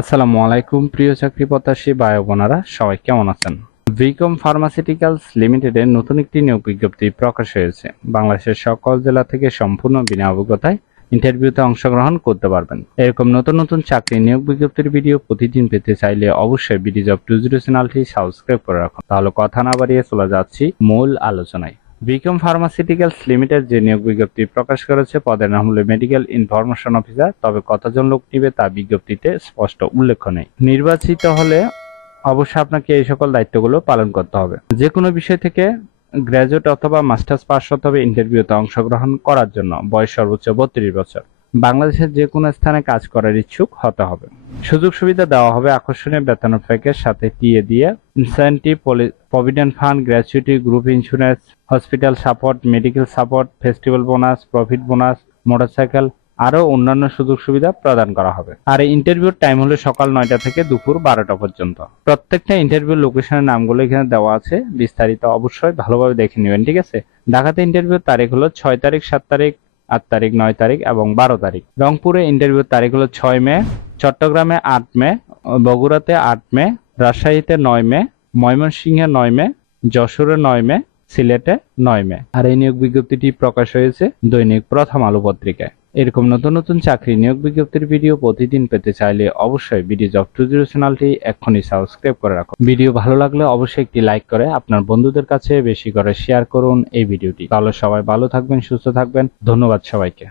আসসালামু আলাইকুম, প্রিয় চাকরি প্রত্যাশী ভাই বোনেরা, সবাই কেমন আছেন? ভিকম ফার্মাসিউটিক্যালস লিমিটেডের নতুন একটি নিয়োগ বিজ্ঞপ্তি প্রকাশ হয়েছে। বাংলাদেশের সকল জেলা থেকে সম্পূর্ণ বিনা অভিজ্ঞতায় ইন্টারভিউতে অংশগ্রহণ করতে পারবেন। এরকম নতুন নতুন চাকরি নিয়োগ বিজ্ঞপ্তির ভিডিও প্রতিদিন পেতে চাইলে অবশ্যই B D job two zero চ্যানেলটি সাবস্ক্রাইব করে রাখুন। তাহলে কথা না বাড়িয়ে চলে যাচ্ছি মূল আলোচনায়। বিকম ফার্মাসিউটিক্যালস লিমিটেড, যে নিয়োগ বিজ্ঞপ্তি প্রকাশ করেছে, পদের নাম হলো মেডিকেল ইনফরমেশন অফিসার, তবে কতজন লোক নিবে তা বিজ্ঞপ্তিতে স্পষ্ট উল্লেখ নেই। নির্বাচিত হলে অবশ্যই আপনাকে এই সকল দায়িত্বগুলো পালন করতে হবে। যে কোনো বিষয় থেকে গ্র্যাজুয়েট অথবা মাস্টার্স পাস হতে হবে ইন্টারভিউতে অংশগ্রহণ করার জন্য। বয়স সর্বোচ্চ বত্রিশ বছর। বাংলাদেশের যে কোনো স্থানে কাজ করার ইচ্ছুক হতে হবে। সুযোগ সুবিধা দেওয়া হবে আকর্ষণীয় বেতন প্যাকেজ, সাথে টিএ দিয়ে incentive provident fund gratuity group insurance hospital support medical support festival bonus profit bonus motorcycle আরও অন্যান্য সুযোগ সুবিধা প্রদান করা হবে। আর ইন্টারভিউর টাইম হলো সকাল নয়টা থেকে দুপুর বারোটা পর্যন্ত। প্রত্যেকটা ইন্টারভিউ লোকেশনের নামগুলো এখানে দেওয়া আছে, বিস্তারিত অবশ্যই ভালোভাবে দেখে নেবেন, ঠিক আছে? ঢাকাতে ইন্টারভিউর তারিখ হলো ছয় তারিখ, সাত তারিখ, আট তারিখ, নয় তারিখ এবং বারো তারিখ। রংপুরে ইন্টারভিউর তারিখ হলো ছয় মে। চট্টগ্রামে আট মে, বগুড়াতে আট মে, রাজশাহীতে নয় মে, ময়মনসিংহে নয় মে, যশোরে নয় মে, সিলেটে নয় মে। আর এই নিয়োগ বিজ্ঞপ্তিটি প্রকাশ হয়েছে দৈনিক প্রথম আলো পত্রিকায়। এরকম নতুন নতুন চাকরি নিয়োগ বিজ্ঞপ্তির ভিডিও প্রতিদিন পেতে চাইলে অবশ্যই বিডি জব টু জিরো চ্যানেলটি এক্ষুনি সাবস্ক্রাইব করে রাখুন। ভিডিও ভালো লাগলে অবশ্যই একটি লাইক করে আপনার বন্ধুদের কাছে বেশি করে শেয়ার করুন এই ভিডিওটি। তাহলে সবাই ভালো থাকবেন, সুস্থ থাকবেন। ধন্যবাদ সবাইকে।